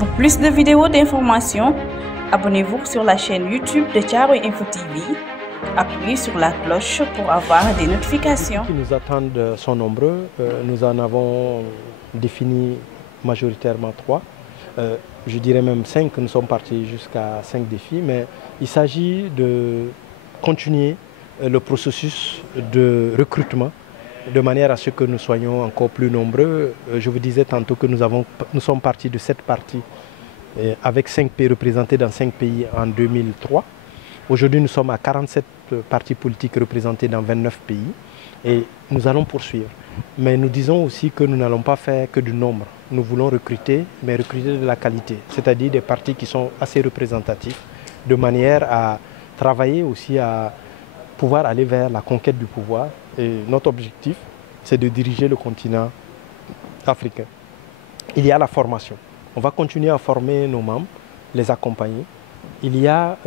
Pour plus de vidéos d'informations, abonnez-vous sur la chaîne YouTube de Thiaroye Info TV. Appuyez sur la cloche pour avoir des notifications. Les défis qui nous attendent sont nombreux. Nous en avons défini majoritairement 3. Je dirais même 5, nous sommes partis jusqu'à 5 défis, mais il s'agit de continuer le processus de recrutement de manière à ce que nous soyons encore plus nombreux. Je vous disais tantôt que nous sommes partis de 7 partis avec 5 pays représentés dans 5 pays en 2003. Aujourd'hui, nous sommes à 47 partis politiques représentés dans 29 pays et nous allons poursuivre. Mais nous disons aussi que nous n'allons pas faire que du nombre. Nous voulons recruter, mais recruter de la qualité, c'est-à-dire des partis qui sont assez représentatifs, de manière à travailler aussi à pouvoir aller vers la conquête du pouvoir. Et notre objectif, c'est de diriger le continent africain. Il y a la formation. On va continuer à former nos membres, les accompagner. Il y a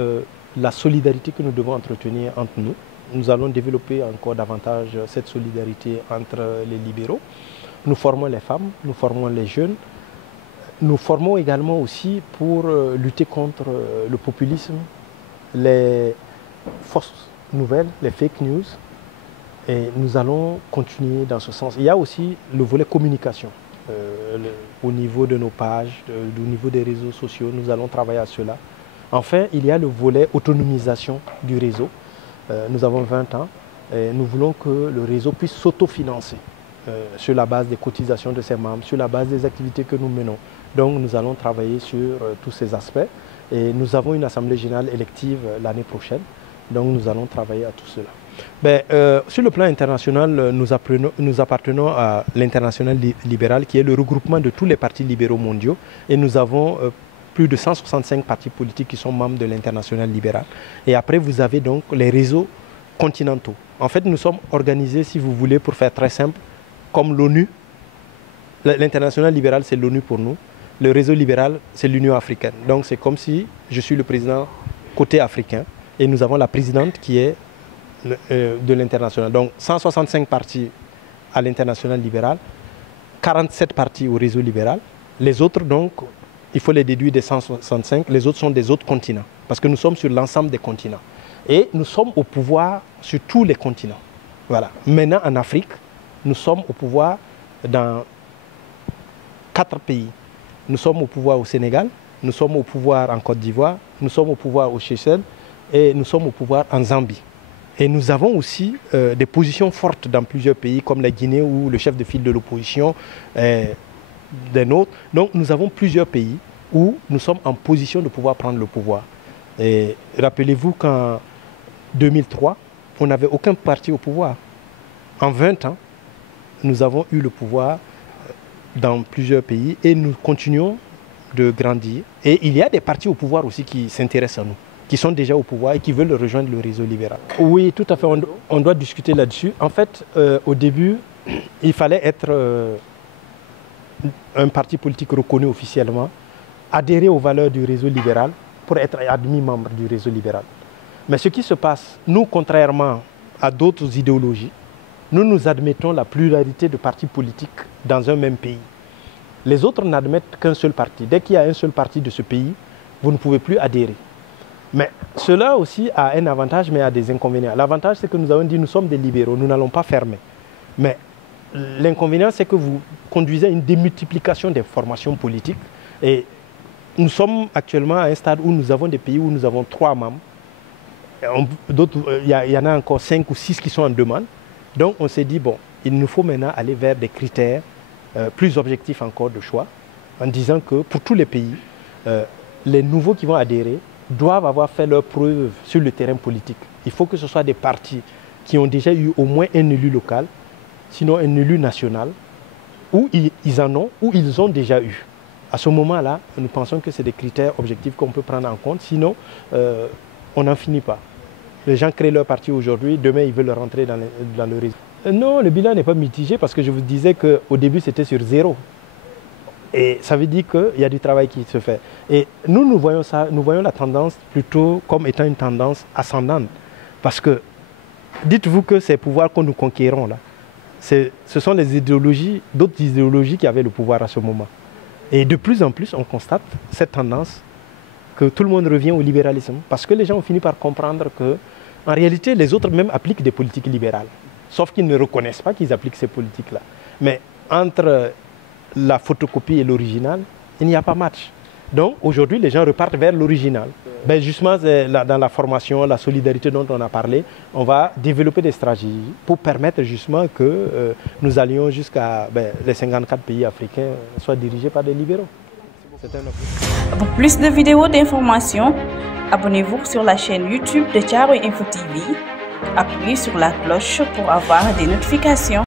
la solidarité que nous devons entretenir entre nous. Nous allons développer encore davantage cette solidarité entre les libéraux. Nous formons les femmes, nous formons les jeunes. Nous formons également aussi pour lutter contre le populisme, les fausses nouvelles, les fake news. Et nous allons continuer dans ce sens. Il y a aussi le volet communication. Au niveau de nos pages, au niveau des réseaux sociaux, nous allons travailler à cela. Enfin, il y a le volet autonomisation du réseau. Nous avons 20 ans et nous voulons que le réseau puisse s'autofinancer sur la base des cotisations de ses membres, sur la base des activités que nous menons. Donc nous allons travailler sur tous ces aspects et nous avons une assemblée générale élective l'année prochaine. Donc nous allons travailler à tout cela. Sur le plan international, nous appartenons à l'international libéral qui est le regroupement de tous les partis libéraux mondiaux et nous avons plus de 165 partis politiques qui sont membres de l'international libéral. Et après, vous avez donc les réseaux continentaux. En fait, nous sommes organisés, si vous voulez, pour faire très simple, comme l'ONU. L'international libéral, c'est l'ONU pour nous. Le réseau libéral, c'est l'Union africaine. Donc, c'est comme si je suis le président côté africain et nous avons la présidente qui est de l'international. Donc, 165 partis à l'international libéral, 47 partis au réseau libéral. Les autres, donc, il faut les déduire des 165. Les autres sont des autres continents. Parce que nous sommes sur l'ensemble des continents. Et nous sommes au pouvoir sur tous les continents. Voilà. Maintenant, en Afrique, nous sommes au pouvoir dans 4 pays. Nous sommes au pouvoir au Sénégal, nous sommes au pouvoir en Côte d'Ivoire, nous sommes au pouvoir aux Seychelles et nous sommes au pouvoir en Zambie. Et nous avons aussi des positions fortes dans plusieurs pays comme la Guinée où le chef de file de l'opposition est des nôtres. Donc nous avons plusieurs pays où nous sommes en position de pouvoir prendre le pouvoir. Et rappelez-vous qu'en 2003, on n'avait aucun parti au pouvoir. En 20 ans, nous avons eu le pouvoir dans plusieurs pays et nous continuons de grandir. Et il y a des partis au pouvoir aussi qui s'intéressent à nous, qui sont déjà au pouvoir et qui veulent rejoindre le réseau libéral. Oui, tout à fait, on doit discuter là-dessus. En fait, au début, il fallait être un parti politique reconnu officiellement, adhérer aux valeurs du réseau libéral pour être admis membre du réseau libéral. Mais ce qui se passe, nous, contrairement à d'autres idéologies, nous admettons la pluralité de partis politiques dans un même pays. Les autres n'admettent qu'un seul parti. Dès qu'il y a un seul parti de ce pays, vous ne pouvez plus adhérer. Mais cela aussi a un avantage, mais a des inconvénients. L'avantage, c'est que nous avons dit nous sommes des libéraux, nous n'allons pas fermer. Mais l'inconvénient, c'est que vous conduisez à une démultiplication des formations politiques. Et nous sommes actuellement à un stade où nous avons des pays où nous avons 3 membres. Il y en a encore 5 ou 6 qui sont en demande. Donc on s'est dit, bon, il nous faut maintenant aller vers des critères plus objectifs encore de choix, en disant que pour tous les pays, les nouveaux qui vont adhérer doivent avoir fait leurs preuves sur le terrain politique. Il faut que ce soit des partis qui ont déjà eu au moins un élu local, sinon un élu national, où ils en ont, ou ils ont déjà eu. À ce moment-là, nous pensons que c'est des critères objectifs qu'on peut prendre en compte, sinon on n'en finit pas. Les gens créent leur parti aujourd'hui, demain ils veulent rentrer dans le réseau. Non, le bilan n'est pas mitigé parce que je vous disais qu'au début c'était sur 0. Et ça veut dire qu'il y a du travail qui se fait. Et nous voyons ça, nous voyons la tendance plutôt comme étant une tendance ascendante. Parce que dites-vous que ces pouvoirs que nous conquérons là, ce sont les idéologies, d'autres idéologies qui avaient le pouvoir à ce moment. Et de plus en plus, on constate cette tendance que tout le monde revient au libéralisme. Parce que les gens ont fini par comprendre que, en réalité, les autres même appliquent des politiques libérales. Sauf qu'ils ne reconnaissent pas qu'ils appliquent ces politiques-là. Mais entre la photocopie et l'original, il n'y a pas match. Donc aujourd'hui, les gens repartent vers l'original. Ben justement, dans la formation, la solidarité dont on a parlé, on va développer des stratégies pour permettre justement que nous allions jusqu'à les 54 pays africains soient dirigés par des libéraux. Pour plus de vidéos d'informations, abonnez-vous sur la chaîne YouTube de Thiaroye Info TV. Appuyez sur la cloche pour avoir des notifications.